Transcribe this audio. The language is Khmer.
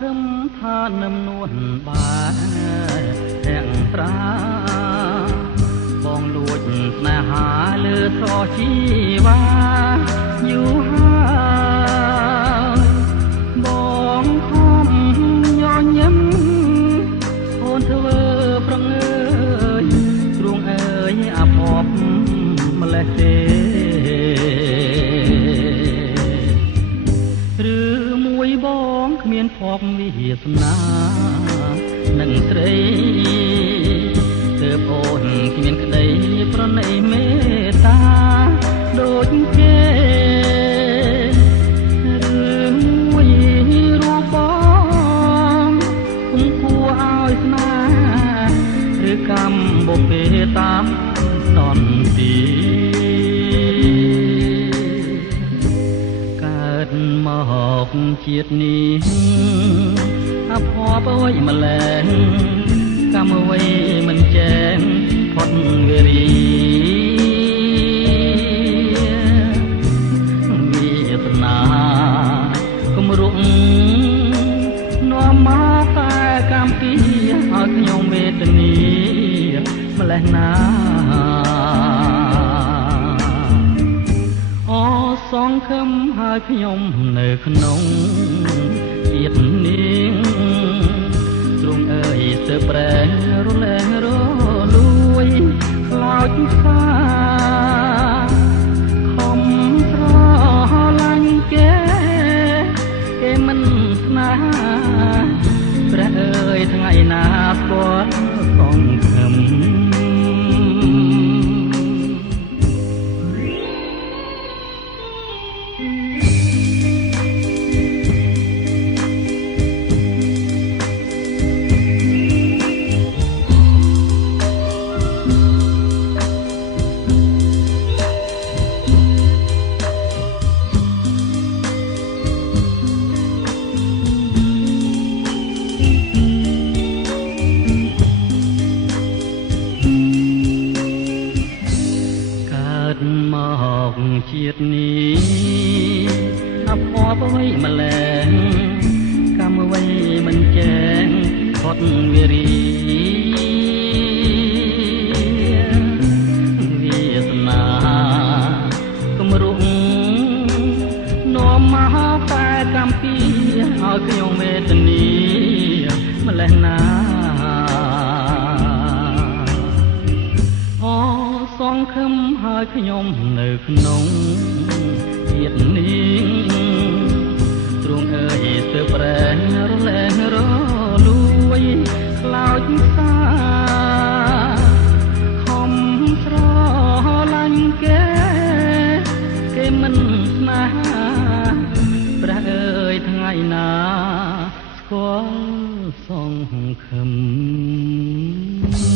ខឹមថានឹមនួនបានទាំងត្រាបងលួចស្នេហាលើស្រជីវ៉ាយូរហើយបងខំញញឹមអូនធ្វើប្រងើយទ្រូងអើយអាភពម្លេះទេឬមួយបងគ្មានភពវាសនានឹងស្រីទើបអូនគ្មានក្តីប្រណីមេត្តាដូចគេឬមួយរូបបងគុំគួរឲ្យស្នេហ៍ឬកម្មបុពេតាមតនទីកើតមកជាតិនេះអភ័ព្វអ្វីម្ល៉េះកម្មអ្វីមិនចែងផុតវេរីវាសនាគំរុកនាំមកតែកម្មពីឲ្យខ្ញុំវេទនាម្លេះណាអូសងខឹមហើយខ្ញុំនៅក្នុងជាតិនាងទ្រង់អើយទើបប្រែរលែងរលួយខ្លោចសាខំស្រឡាញ់គេមិនស្នេហាព្រះអើយថ្ងៃណាស្គាល់សងខឹមមកជាតិនេះអភ័ព្វអ្វីម្ល៉េះកម្មអ្វីមិនចែងផុតវេរីវាសនាគំរុកនាំមកតែកម្មពីឲ្យខ្ញុំវេទនាម្ល៉េះណាសងខឹមហើយខ្ញុំនៅក្នុងជាតិនាងទ្រង់អើយទើបប្រែរលែងរលួយខ្លោចសាខំស្រឡាញ់គេមិនស្នេហាព្រះអើយថ្ងៃណាស្គាល់សងខឹម